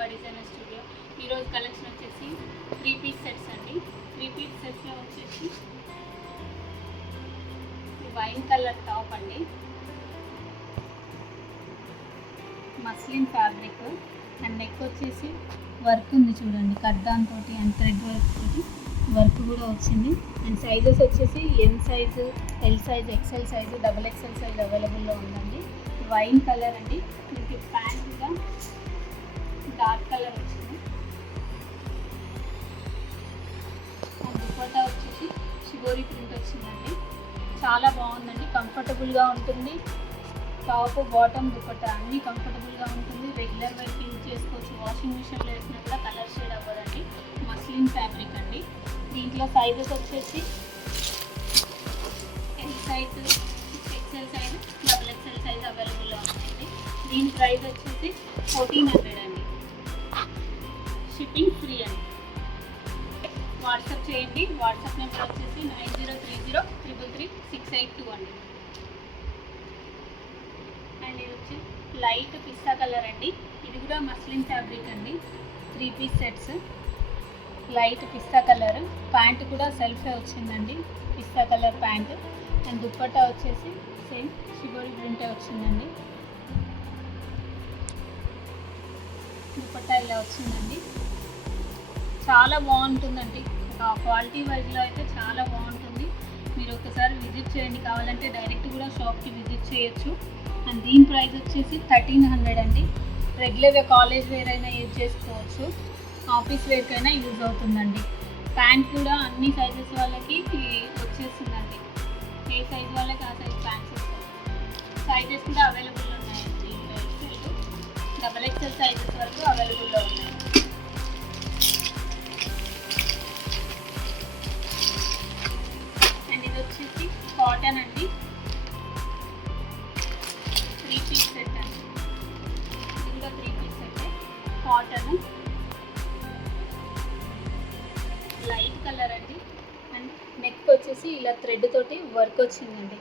Deepa designer studio. ఈరోజు collection వచ్చేసి 3 piece sets అండి. 3 పీస్ సెట్స్లో వచ్చేసి వైన్ కలర్ టాప్ అండి, మస్లిన్ ఫ్యాబ్రిక్ అండ్ నెక్ వచ్చేసి వర్క్ ఉంది చూడండి, కడ్డాన్ తోటి అండ్ థ్రెడ్ వర్క్ తోటి వర్క్ కూడా వచ్చింది. అండ్ సైజెస్ వచ్చేసి M size, L size, XL size, double XL size అవైలబుల్లో ఉందండి. వైన్ కలర్ అండి, దీనికి ప్యాంట్ కూడా డార్క్ కలర్ వచ్చింది. అండ్ దుపట్టా వచ్చేసి షిబోరి ప్రింట్ వచ్చిందండి. చాలా బాగుందండి, కంఫర్టబుల్గా ఉంటుంది. టాప్ బాటమ్ దుపట్టా అన్నీ కంఫర్టబుల్గా ఉంటుంది. రెగ్యులర్ వైపు యూజ్ చేసుకోవచ్చు. వాషింగ్ మిషన్లో వేసినా కూడా కలర్ షేడ్ అవ్వదండి. మస్లిన్ ఫ్యాబ్రిక్ అండి. దీంట్లో సైజెస్ వచ్చేసి L size, XL size, double XL size అవైలబుల్లో ఉన్నాయండి. దీని ప్రైస్ వచ్చేసి 1400 అండి. షిప్పింగ్ ఫ్రీ అండి. వాట్సాప్ చేయండి. వాట్సాప్ నెంబర్ వచ్చేసి 9030333682 అండి. అండ్ ఇది వచ్చి లైట్ పిస్తా కలర్ అండి. ఇది కూడా మస్లిన్ ఫ్యాబ్రిక్ అండి. 3 పీస్ సెట్స్, లైట్ పిస్తా కలర్. ప్యాంట్ కూడా సెల్ఫే వచ్చిందండి, పిస్తా కలర్ ప్యాంట్. అండ్ దుపట్టా వచ్చేసి సేమ్ షిబోరి ప్రింటే వచ్చిందండి. దుపట్టా ఇలా వచ్చిందండి. చాలా బాగుంటుందండి. క్వాలిటీ వైజ్లో అయితే చాలా బాగుంటుంది. మీరు ఒకసారి విజిట్ చేయండి. కావాలంటే డైరెక్ట్ కూడా షాప్కి విజిట్ చేయొచ్చు. అండ్ దీని ప్రైస్ వచ్చేసి 1300 అండి. రెగ్యులర్గా కాలేజ్ వేర్ అయినా యూజ్ చేసుకోవచ్చు, ఆఫీస్ వేర్కైనా యూజ్ అవుతుందండి. ప్యాంట్ కూడా అన్ని సైజెస్ వాళ్ళకి వచ్చేస్తుందండి. ఏ సైజ్ వాళ్ళకి ఆ సైజ్ ప్యాంట్స్ వస్తాయి. సైజెస్ కూడా అవైలబుల్ ఉన్నాయండి. ఎక్సెల్, డబల్ ఎక్సెల్ సైజెస్ వరకు అవైలబుల్లో ఉన్నాయి. అండ్ ఇది వచ్చేసి కాటన్ అండి, 3 పీస్ సెట్ అండి. ఇది కూడా 3 piece set, cotton, light colour అండి. అండ్ నెక్ వచ్చేసి ఇలా థ్రెడ్ తోటి వర్క్ వచ్చిందండి.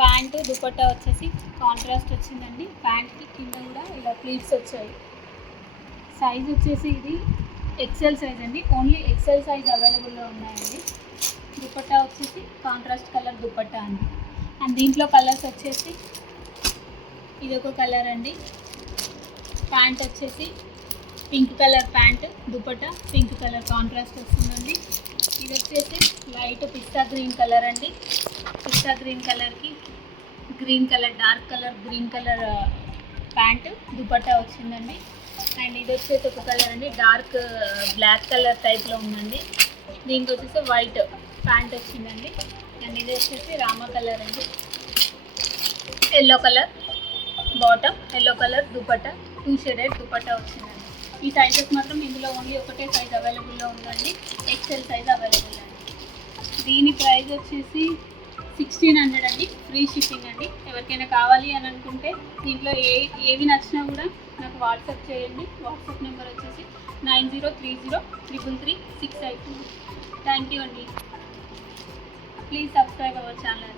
ప్యాంట్ దుపట్టా వచ్చేసి కాంట్రాస్ట్ వచ్చిందండి. ప్యాంట్కి కింద కూడా ఇలా ప్లీట్స్ వచ్చాయి. సైజ్ వచ్చేసి ఇది ఎక్సెల్ సైజ్ అండి. ఓన్లీ ఎక్సెల్ సైజ్ అవైలబుల్లో ఉన్నాయండి. దుపట్టా వచ్చేసి కాంట్రాస్ట్ కలర్ దుపట్టా అండి. అండ్ దీంట్లో కలర్స్ వచ్చేసి ఇదొక కలర్ అండి. ప్యాంట్ వచ్చేసి pink colour pant, dupatta pink colour contrast వస్తుందండి. ఇది వచ్చేసి లైట్ పిస్తా గ్రీన్ కలర్ అండి. పిస్తా గ్రీన్ కలర్కి green colour, dark colour green colour pant, dupatta వచ్చిందండి. అండ్ ఇది వచ్చేసి ఒక కలర్ అండి, డార్క్ బ్లాక్ కలర్ టైప్లో ఉందండి. దీనికి వచ్చేసి వైట్ ప్యాంట్ వచ్చిందండి. అండ్ ఇది వచ్చేసి రామా కలర్ అండి, yellow colour bottom, yellow colour dupatta, 2 shaded dupatta వచ్చిందండి. ఈ సైజెస్ మాత్రం ఇందులో ఓన్లీ ఒకటే సైజ్ అవైలబుల్లో ఉందండి, ఎక్సెల్ సైజ్ అవైలబుల్ అండి. దీని ప్రైస్ వచ్చేసి 1600 అండి. ఫ్రీ షిప్పింగ్ అండి. ఎవరికైనా కావాలి అని అనుకుంటే దీంట్లో ఏవి నచ్చినా కూడా నాకు వాట్సాప్ చేయండి. వాట్సాప్ నెంబర్ వచ్చేసి 9030333682. థ్యాంక్ యూ అండి. Please subscribe our channel.